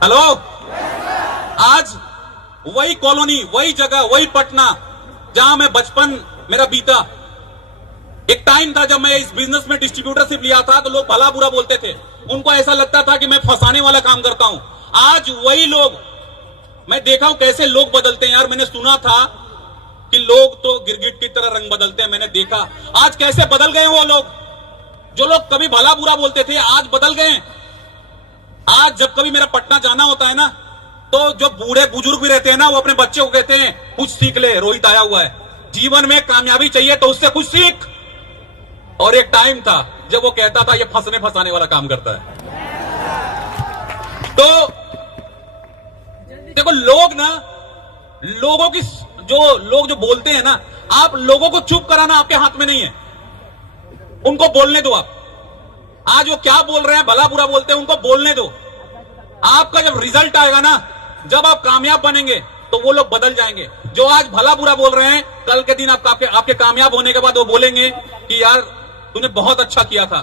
Hello. आज वही colony, वही जगह, वही पटना जहां मैं बचपन मेरा बीता। एक टाइम था जब मैं इस बिजनेस में डिस्ट्रीब्यूटरशिप लिया था तो लोग भला बुरा बोलते थे, उनको ऐसा लगता था कि मैं फंसाने वाला काम करता हूं। आज वही लोग, मैं देखा हूं कैसे लोग बदलते हैं यार। मैंने सुना था कि लोग तो गिरगिट की तरह रंग बदलते हैं, मैंने देखा आज कैसे बदल गए वो लोग। जो लोग कभी भला बुरा बोलते थे आज बदल गए। आज जब कभी मेरा पटना जाना होता है ना, तो जो बूढ़े बुजुर्ग भी रहते हैं ना, वो अपने बच्चे को कहते हैं कुछ सीख ले, रोहित आया हुआ है, जीवन में कामयाबी चाहिए तो उससे कुछ सीख। और एक टाइम था जब वो कहता था ये फंसने फंसाने वाला काम करता है। तो देखो लोग ना, लोगों की लोग जो बोलते हैं ना, आप लोगों को चुप कराना आपके हाथ में नहीं है, उनको बोलने दो। आप आज वो क्या बोल रहे हैं, भला बुरा बोलते हैं, उनको बोलने दो। आपका जब रिजल्ट आएगा ना, जब आप कामयाब बनेंगे तो वो लोग बदल जाएंगे। जो आज भला बुरा बोल रहे हैं, कल के दिन आपके कामयाब होने के बाद वो बोलेंगे कि यार तूने बहुत अच्छा किया था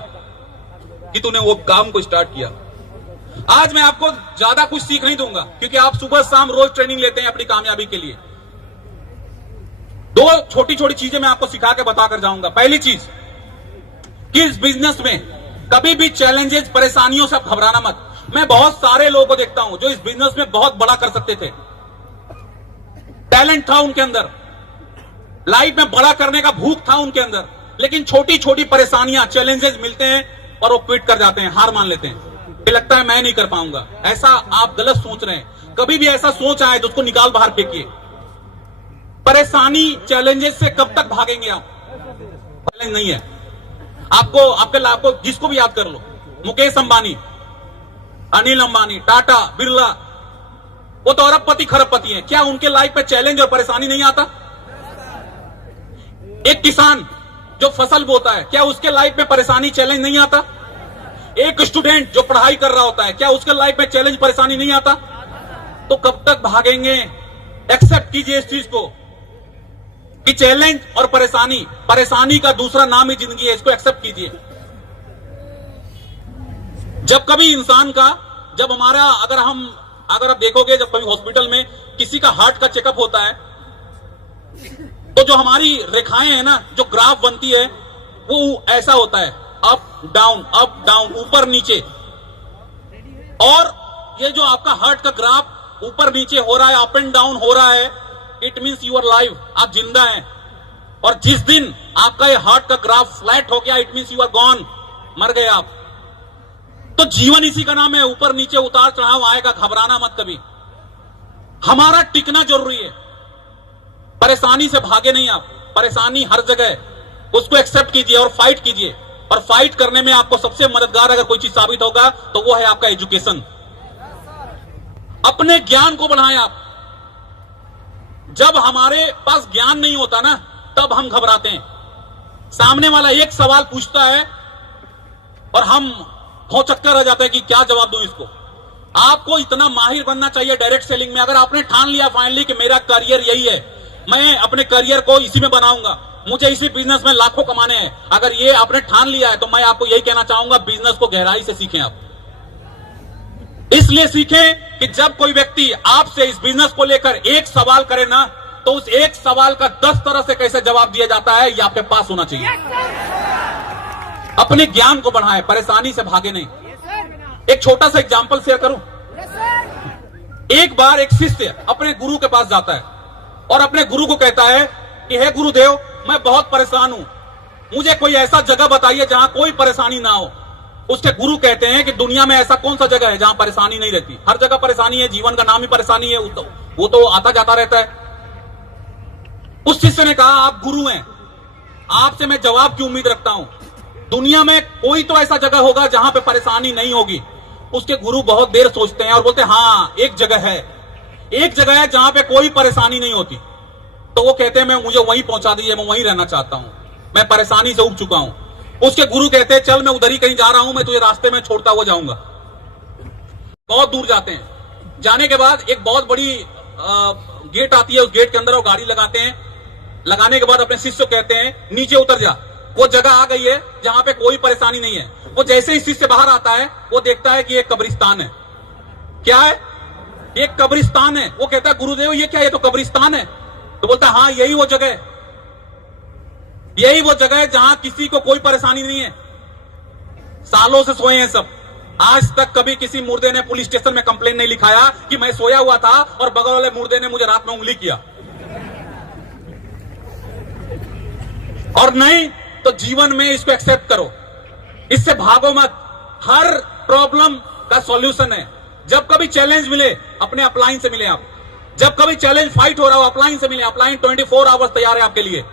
कि तूने वो काम को स्टार्ट किया। आज मैं आपको ज्यादा कुछ सीख नहीं दूंगा, क्योंकि आप सुबह शाम रोज ट्रेनिंग लेते हैं अपनी कामयाबी के लिए। दो छोटी छोटी चीजें मैं आपको सिखा के बताकर जाऊंगा। पहली चीज कि इस बिजनेस में कभी भी चैलेंजेस, परेशानियों से आप घबराना मत। मैं बहुत सारे लोगों को देखता हूं जो इस बिजनेस में बहुत बड़ा कर सकते थे, टैलेंट था उनके अंदर, लाइफ में बड़ा करने का भूख था उनके अंदर, लेकिन छोटी छोटी परेशानियां, चैलेंजेस मिलते हैं और वो क्विट कर जाते हैं, हार मान लेते हैं। ये लगता है मैं नहीं कर पाऊंगा। ऐसा आप गलत सोच रहे हैं। कभी भी ऐसा सोच आए तो उसको निकाल बाहर फेंकिए। परेशानी, चैलेंजेस से कब तक भागेंगे आप? चैलेंज नहीं है आपको जिसको भी याद कर लो, मुकेश अंबानी, अनिल अंबानी, टाटा, बिरला, वो तो अरबपति खरबपति हैं। क्या उनके लाइफ पे चैलेंज और परेशानी नहीं आता? एक किसान जो फसल बोता है, क्या उसके लाइफ में परेशानी, चैलेंज नहीं आता? एक स्टूडेंट जो पढ़ाई कर रहा होता है, क्या उसके लाइफ में चैलेंज, परेशानी नहीं आता? तो कब तक भागेंगे? एक्सेप्ट कीजिए इस चीज को कि चैलेंज और परेशानी का दूसरा नाम ही जिंदगी है। इसको एक्सेप्ट कीजिए। जब कभी इंसान का, जब हमारा, अगर आप देखोगे, जब कभी हॉस्पिटल में किसी का हार्ट का चेकअप होता है, तो जो हमारी रेखाएं हैं ना, जो ग्राफ बनती है, वो ऐसा होता है, अप डाउन, ऊपर नीचे। और ये जो आपका हार्ट का ग्राफ ऊपर नीचे हो रहा है, अप एंड डाउन हो रहा है, it means you are live, आप जिंदा हैं। और जिस दिन आपका ये हार्ट का ग्राफ फ्लैट हो गया, it means you are gone, मर गए आप। तो जीवन इसी का नाम है, ऊपर नीचे, उतार चढ़ाव आएगा, घबराना मत कभी। हमारा टिकना जरूरी है, परेशानी से भागे नहीं आप। परेशानी हर जगह, उसको एक्सेप्ट कीजिए और फाइट कीजिए। और फाइट करने में आपको सबसे मददगार अगर कोई चीज साबित होगा तो वो है आपका एजुकेशन। अपने ज्ञान को बढ़ाएं आप। जब हमारे पास ज्ञान नहीं होता ना, तब हम घबराते हैं। सामने वाला एक सवाल पूछता है और हम भौचक्का रह जाते हैं कि क्या जवाब दूं इसको। आपको इतना माहिर बनना चाहिए डायरेक्ट सेलिंग में। अगर आपने ठान लिया फाइनली कि मेरा करियर यही है, मैं अपने करियर को इसी में बनाऊंगा, मुझे इसी बिजनेस में लाखों कमाने हैं, अगर ये आपने ठान लिया है, तो मैं आपको यही कहना चाहूंगा, बिजनेस को गहराई से सीखें आप। इसलिए सीखें कि जब कोई व्यक्ति आपसे इस बिजनेस को लेकर एक सवाल करे ना, तो उस एक सवाल का 10 तरह से कैसे जवाब दिया जाता है, ये आपके पास होना चाहिए। अपने ज्ञान को बढ़ाएं, परेशानी से भागे नहीं। एक छोटा सा एग्जांपल शेयर करूं। एक बार एक शिष्य अपने गुरु के पास जाता है और अपने गुरु को कहता है कि हे गुरुदेव, मैं बहुत परेशान हूं, मुझे कोई ऐसा जगह बताइए जहां कोई परेशानी ना हो। उसके गुरु कहते हैं कि दुनिया में ऐसा कौन सा जगह है जहां परेशानी नहीं रहती? हर जगह परेशानी है, जीवन का नाम ही परेशानी है, वो तो आता जाता रहता है। उस शिष्य ने कहा, आप गुरु हैं, आपसे मैं जवाब की उम्मीद रखता हूं। दुनिया में कोई तो ऐसा जगह होगा जहां पे परेशानी नहीं होगी। उसके गुरु बहुत देर सोचते हैं और बोलते हैं, हाँ एक जगह है जहां पे कोई परेशानी नहीं होती। तो वो कहते हैं, मुझे वहीं पहुंचा दीजिए, मैं वहीं रहना चाहता हूं, मैं परेशानी से उब चुका हूं। उसके गुरु कहते हैं, चल मैं उधर ही कहीं जा रहा हूं, मैं तुझे रास्ते में छोड़ता हुआ जाऊंगा। बहुत दूर जाते हैं। जाने के बाद एक बहुत बड़ी गेट आती है, उस गेट के अंदर वो गाड़ी लगाते हैं। लगाने के बाद अपने शिष्य को कहते हैं, नीचे उतर जा, वो जगह आ गई है जहां पे कोई परेशानी नहीं है। वो जैसे ही शिष्य बाहर आता है, वो देखता है कि एक कब्रिस्तान है। क्या है? एक कब्रिस्तान है। वो कहता है गुरुदेव ये क्या, ये तो कब्रिस्तान है। तो बोलता है हाँ यही वो जगह है, यही वो जगह है जहां किसी को कोई परेशानी नहीं है, सालों से सोए हैं सब। आज तक कभी किसी मुर्दे ने पुलिस स्टेशन में कंप्लेन नहीं लिखाया कि मैं सोया हुआ था और बगल वाले मुर्दे ने मुझे रात में उंगली किया। और नहीं तो जीवन में इसको एक्सेप्ट करो, इससे भागो मत। हर प्रॉब्लम का सॉल्यूशन है। जब कभी चैलेंज मिले अपने अपलाइन से मिले आप, जब कभी चैलेंज फाइट हो रहा हो अपलाइन से मिले। अपलाइन 24 आवर्स तैयार है आपके लिए।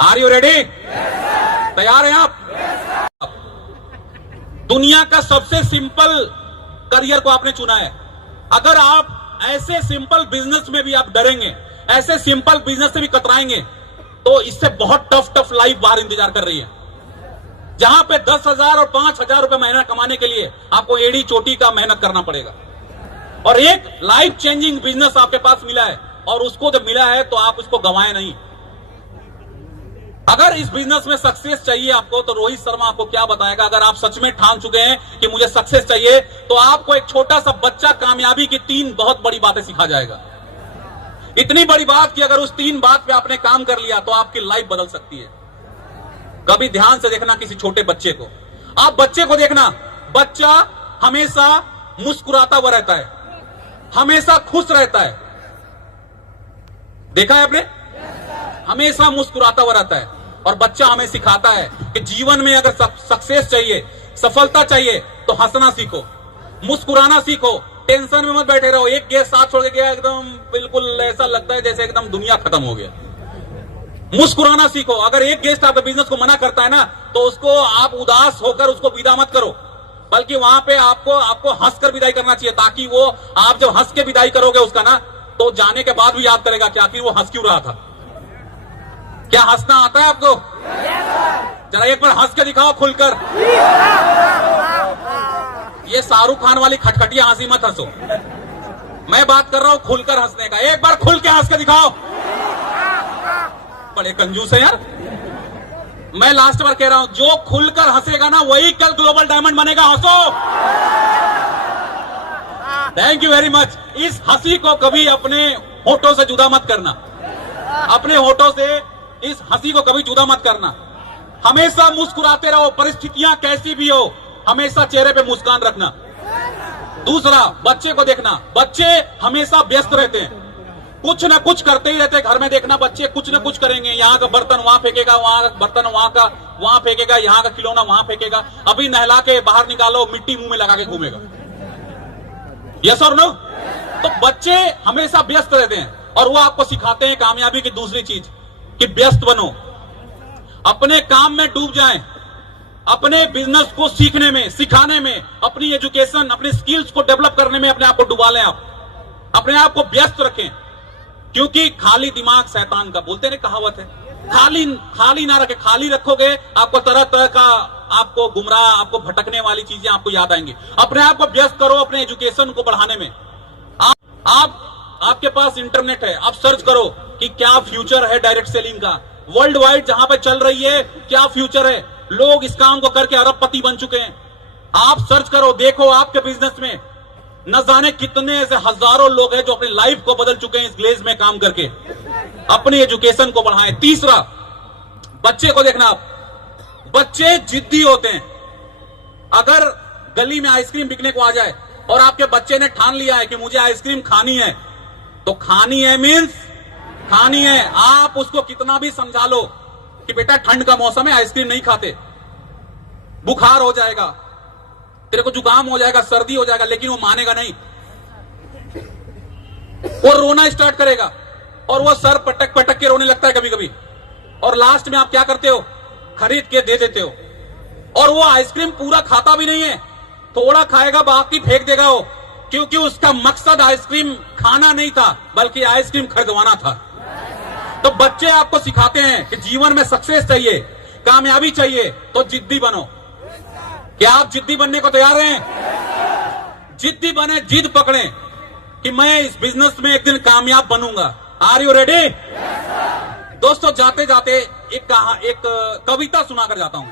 Are you ready? तैयार हैं आप? दुनिया का सबसे सिंपल करियर को आपने चुना है। अगर आप ऐसे सिंपल बिजनेस में भी आप डरेंगे, ऐसे सिंपल बिजनेस से भी कतराएंगे, तो इससे बहुत टफ लाइफ बाहर इंतजार कर रही है, जहां पे 10,000 और 5,000 रुपए महीना कमाने के लिए आपको एड़ी चोटी का मेहनत करना पड़ेगा। और एक लाइफ चेंजिंग बिजनेस आपके पास मिला है, और उसको जब मिला है तो आप उसको गंवाए नहीं। अगर इस बिजनेस में सक्सेस चाहिए आपको, तो रोहित शर्मा आपको क्या बताएगा। अगर आप सच में ठान चुके हैं कि मुझे सक्सेस चाहिए, तो आपको एक छोटा सा बच्चा कामयाबी की 3 बहुत बड़ी बातें सिखा जाएगा। इतनी बड़ी बात कि अगर उस 3 बात पे आपने काम कर लिया तो आपकी लाइफ बदल सकती है। कभी ध्यान से देखना किसी छोटे बच्चे को, आप बच्चे को देखना, बच्चा हमेशा मुस्कुराता हुआ रहता है, हमेशा खुश रहता है। देखा है आपने? हमेशा मुस्कुराता हुआ रहता है। और बच्चा हमें सिखाता है कि जीवन में अगर सक्सेस चाहिए, सफलता चाहिए, तो हंसना सीखो, मुस्कुराना सीखो, टेंशन में मत बैठे रहो। एक गेस्ट साथ छोड़ के गया, एकदम बिल्कुल ऐसा लगता है जैसे एकदम दुनिया खत्म हो गया। मुस्कुराना सीखो। अगर एक गेस्ट आपके बिजनेस को मना करता है ना, तो उसको आप उदास होकर उसको विदा मत करो, बल्कि वहां पे आपको हंसकर विदाई करना चाहिए, ताकि वो आप जब हंस के विदाई करोगे उसका ना, तो जाने के बाद भी याद करेगा कि आखिर वो हंस क्यों रहा था। क्या हंसना आता है आपको? जरा एक बार हंस के दिखाओ खुलकर। ये शाहरुख खान वाली खटखटिया हंसी मत हंसो, मैं बात कर रहा हूं खुलकर हंसने का। एक बार खुल के हंस के दिखाओ। बड़े कंजूस है यार। मैं लास्ट बार कह रहा हूं, जो खुलकर हंसेगा ना वही कल ग्लोबल डायमंड बनेगा। हंसो। Thank you very much. इस हंसी को कभी अपने होठों से जुदा मत करना, अपने होठों से इस हंसी को कभी जुदा मत करना। हमेशा मुस्कुराते रहो, परिस्थितियां कैसी भी हो, हमेशा चेहरे पे मुस्कान रखना। दूसरा, बच्चे को देखना, बच्चे हमेशा व्यस्त रहते हैं, कुछ ना कुछ करते ही रहते हैं। घर में देखना, बच्चे कुछ ना कुछ करेंगे। यहाँ का बर्तन वहां फेंकेगा, वहां का बर्तन वहां फेंकेगा, यहाँ का खिलौना वहां फेंकेगा। अभी नहला के बाहर निकालो, मिट्टी मुंह में लगा के घूमेगा। यस और नो? तो बच्चे हमेशा व्यस्त रहते हैं, और वो आपको सिखाते हैं कामयाबी की दूसरी चीज, कि व्यस्त बनो, अपने काम में डूब जाएं, अपने बिजनेस को सीखने में, सिखाने में, अपनी एजुकेशन, अपने स्किल्स को डेवलप करने में अपने आप को डुबा लें। आप अपने आप को व्यस्त रखें, क्योंकि खाली दिमाग शैतान का, बोलते हैं कहावत है। खाली ना रखे, खाली रखोगे आपको तरह तरह का, आपको गुमराह, आपको भटकने वाली चीजें आपको याद आएंगी। अपने आप को व्यस्त करो अपने एजुकेशन को बढ़ाने में। आपके पास इंटरनेट है, आप सर्च करो कि क्या फ्यूचर है डायरेक्ट सेलिंग का, वर्ल्ड वाइड जहां पे चल रही है, क्या फ्यूचर है। लोग इस काम को करके अरबपति बन चुके हैं। आप सर्च करो, देखो आपके बिजनेस में न जाने कितने ऐसे हजारों लोग हैं जो अपनी लाइफ को बदल चुके हैं इस ग्लेज में काम करके। अपनी एजुकेशन को बढ़ाएं। तीसरा, बच्चे को देखना आप, बच्चे जिद्दी होते हैं। अगर गली में आइसक्रीम बिकने को आ जाए और आपके बच्चे ने ठान लिया है कि मुझे आइसक्रीम खानी है, तो खानी है मीन्स खानी है। आप उसको कितना भी समझा लो कि बेटा ठंड का मौसम है, आइसक्रीम नहीं खाते, बुखार हो जाएगा, तेरे को जुकाम हो जाएगा, सर्दी हो जाएगा, लेकिन वो मानेगा नहीं। वो रोना स्टार्ट करेगा, और वो सर पटक पटक के रोने लगता है कभी कभी। और लास्ट में आप क्या करते हो? खरीद के दे देते हो। और वो आइसक्रीम पूरा खाता भी नहीं है, थोड़ा खाएगा, बाकी फेंक देगा वो, क्योंकि उसका मकसद आइसक्रीम खाना नहीं था, बल्कि आइसक्रीम खरीदवाना था। तो बच्चे आपको सिखाते हैं कि जीवन में सक्सेस चाहिए, कामयाबी चाहिए, तो जिद्दी बनो। क्या आप जिद्दी बनने को तैयार हैं? जिद्दी बने, जिद पकड़ें कि मैं इस बिजनेस में एक दिन कामयाब बनूंगा। Are you ready? दोस्तों, जाते जाते एक कविता सुनाकर जाता हूं।